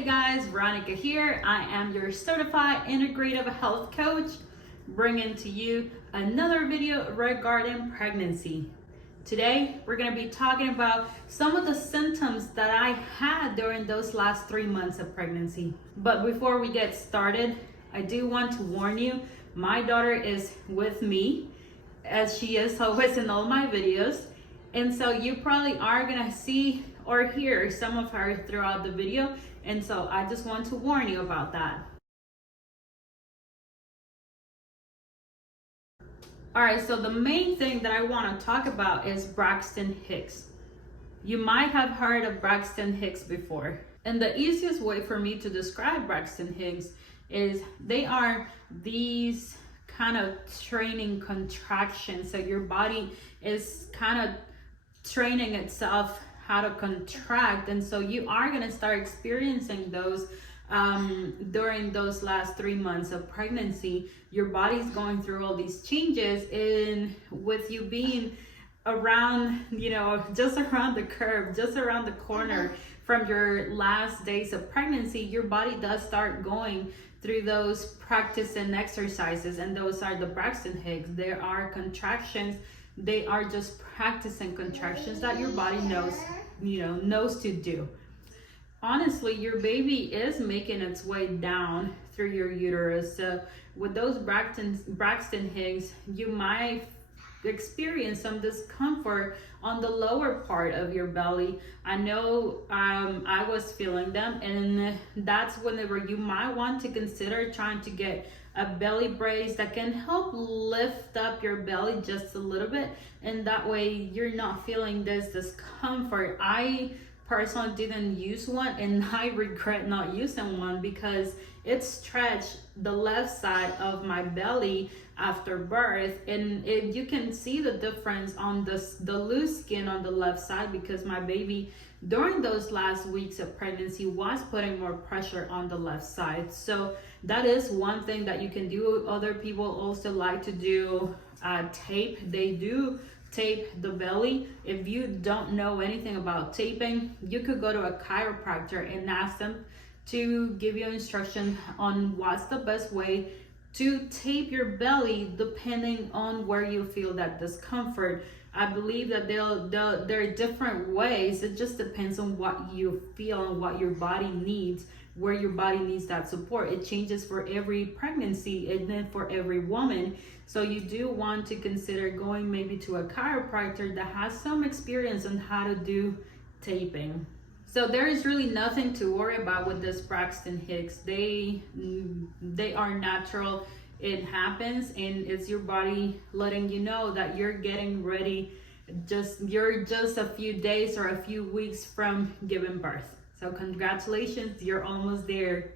Hey guys, Veronica here. I am your certified integrative health coach, bringing to you another video regarding pregnancy. Today, we're going to be talking about some of the symptoms that I had during those last 3 months of pregnancy. But before we get started, I do want to warn you, my daughter is with me, as she is always in all my videos. And so you probably are going to see or hear some of her throughout the video. And so I just want to warn you about that. All right, so the main thing that I want to talk about is Braxton Hicks. You might have heard of Braxton Hicks before. And the easiest way for me to describe Braxton Hicks is they are these kind of training contractions. So your body is kind of training itself how to contract, and so you are going to start experiencing those during those last 3 months of pregnancy. Your body's going through all these changes, and with you being around, just around the curve, just around the corner from your last days of pregnancy, your body does start going through those practice and exercises, and those are the Braxton Hicks. There are contractions. They are just practicing contractions that your body knows to do. Honestly, your baby is making its way down through your uterus. So with those Braxton Hicks, you might experience some discomfort on the lower part of your belly. I know I was feeling them, and that's whenever you might want to consider trying to get a belly brace that can help lift up your belly just a little bit, and that way you're not feeling this discomfort. I personally didn't use one, and I regret not using one because it stretched the left side of my belly after birth, and you can see the difference on the loose skin on the left side, because my baby during those last weeks of pregnancy was putting more pressure on the left side. So that is one thing that you can do. Other people also like to do tape. They do tape the belly. If you don't know anything about taping, you could go to a chiropractor and ask them to give you instruction on what's the best way to tape your belly depending on where you feel that discomfort. I believe that there are different ways. It just depends on what you feel and what your body needs, where your body needs that support. It changes for every pregnancy and then for every woman. So you do want to consider going maybe to a chiropractor that has some experience on how to do taping. So there is really nothing to worry about with this Braxton Hicks. They are natural. It happens, and it's your body letting you know that you're getting ready. You're just a few days or a few weeks from giving birth. So congratulations, you're almost there.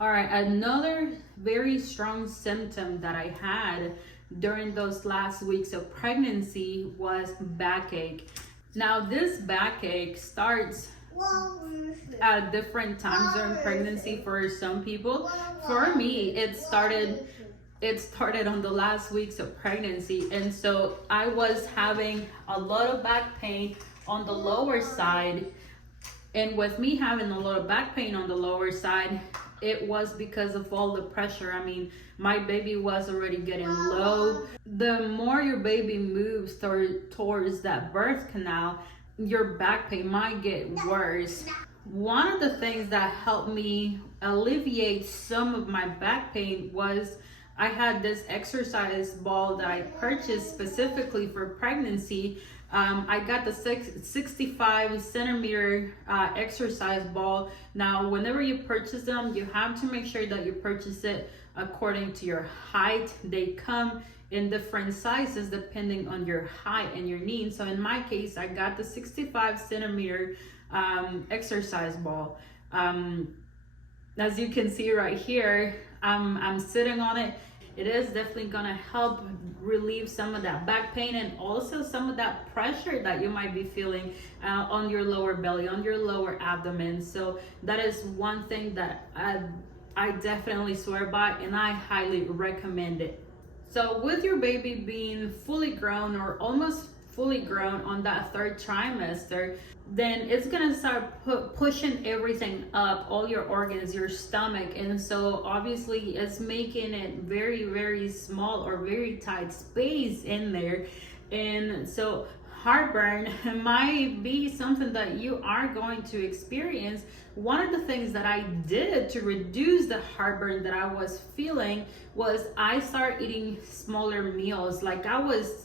All right, another very strong symptom that I had during those last weeks of pregnancy was backache. Now this backache starts at different times during pregnancy for some people. For me, it started on the last weeks of pregnancy, and so I was having a lot of back pain on the lower side. And with me having a lot of back pain on the lower side, it was because of all the pressure. I mean, my baby was already getting low. The more your baby moves towards that birth canal, your back pain might get worse. One of the things that helped me alleviate some of my back pain was I had this exercise ball that I purchased specifically for pregnancy. I got the 65 centimeter exercise ball. Now, whenever you purchase them, you have to make sure that you purchase it according to your height. They come in different sizes depending on your height and your needs. So in my case, I got the 65 centimeter exercise ball. As you can see right here, I'm sitting on it. It is definitely gonna help relieve some of that back pain and also some of that pressure that you might be feeling on your lower belly, on your lower abdomen. So that is one thing that I definitely swear by, and I highly recommend it. So with your baby being fully grown or almost fully grown on that third trimester, then it's gonna start pushing everything up, all your organs, your stomach, and so obviously it's making it very, very small or very tight space in there. And so heartburn might be something that you are going to experience. One of the things that I did to reduce the heartburn that I was feeling was I started eating smaller meals. Like I was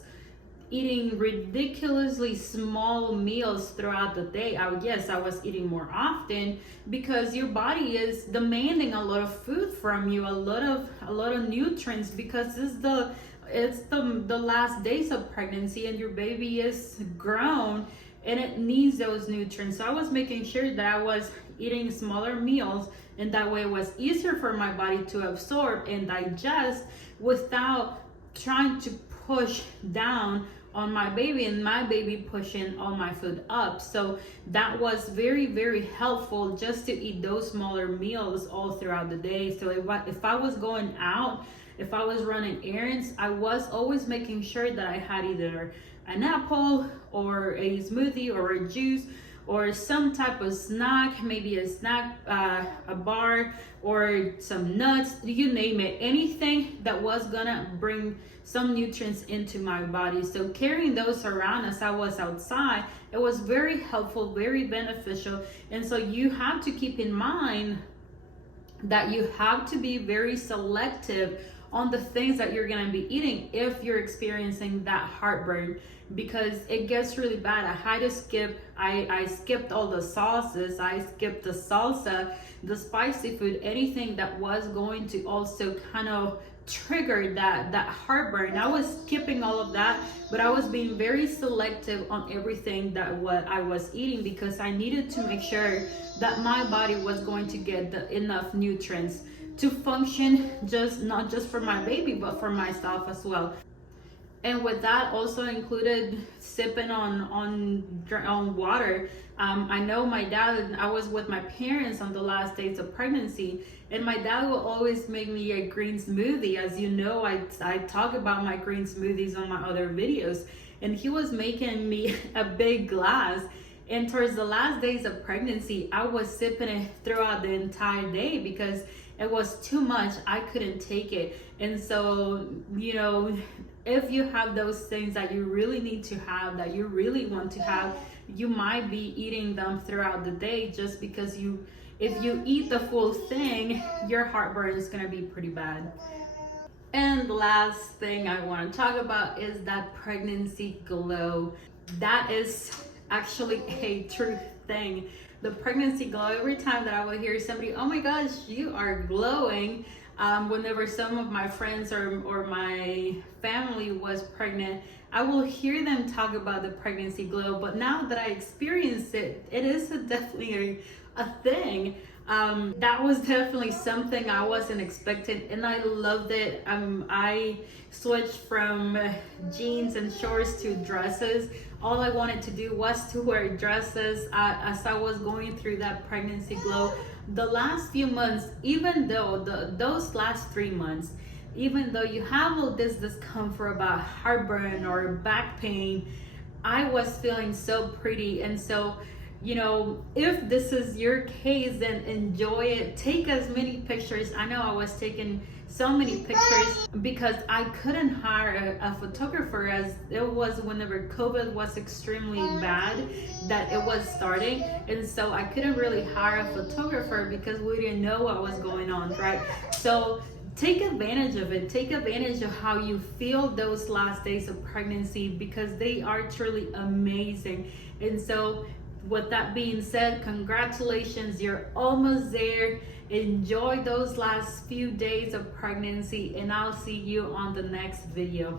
eating ridiculously small meals throughout the day. Yes, I was eating more often because your body is demanding a lot of food from you, a lot of nutrients, because it's the last days of pregnancy and your baby is grown and it needs those nutrients. So I was making sure that I was eating smaller meals, and that way it was easier for my body to absorb and digest without trying to push down on my baby and my baby pushing all my food up. So that was very, very helpful, just to eat those smaller meals all throughout the day. So if I was going out, if I was running errands, I was always making sure that I had either an apple or a smoothie or a juice or some type of snack, maybe a snack, a bar, or some nuts, you name it, anything that was gonna bring some nutrients into my body. So carrying those around as I was outside, it was very helpful, very beneficial. And so you have to keep in mind that you have to be very selective on the things that you're gonna be eating if you're experiencing that heartburn, because it gets really bad. I had to skip, I skipped all the sauces, I skipped the salsa, the spicy food, anything that was going to also kind of trigger that heartburn. I was skipping all of that, but I was being very selective on everything that what I was eating, because I needed to make sure that my body was going to get enough nutrients to function, not just for my baby, but for myself as well. And with that also included sipping on water. I know my dad, I was with my parents on the last days of pregnancy, and my dad will always make me a green smoothie. As you know, I talk about my green smoothies on my other videos, and he was making me a big glass. And towards the last days of pregnancy, I was sipping it throughout the entire day because it was too much. I couldn't take it. And so, you know, if you have those things that you really need to have, that you really want to have, you might be eating them throughout the day, just because if you eat the full thing, your heartburn is gonna be pretty bad. And the last thing I want to talk about is that pregnancy glow. That is actually a true thing. The pregnancy glow, every time that I will hear somebody, oh my gosh, you are glowing. Whenever some of my friends or my family was pregnant, I will hear them talk about the pregnancy glow. But now that I experienced it, it is definitely a thing. That was definitely something I wasn't expecting, and I loved it. I switched from jeans and shorts to dresses. All I wanted to do was to wear dresses as I was going through that pregnancy glow. The last few months, even though those last 3 months, even though you have all this discomfort about heartburn or back pain, I was feeling so pretty. And so, you know, if this is your case, then enjoy it. Take as many pictures. I know I was taking so many pictures because I couldn't hire a photographer, as it was whenever COVID was extremely bad that it was starting. And so I couldn't really hire a photographer because we didn't know what was going on, right? So take advantage of it. Take advantage of how you feel those last days of pregnancy, because they are truly amazing. And so with that being said, congratulations, you're almost there. Enjoy those last few days of pregnancy, and I'll see you on the next video.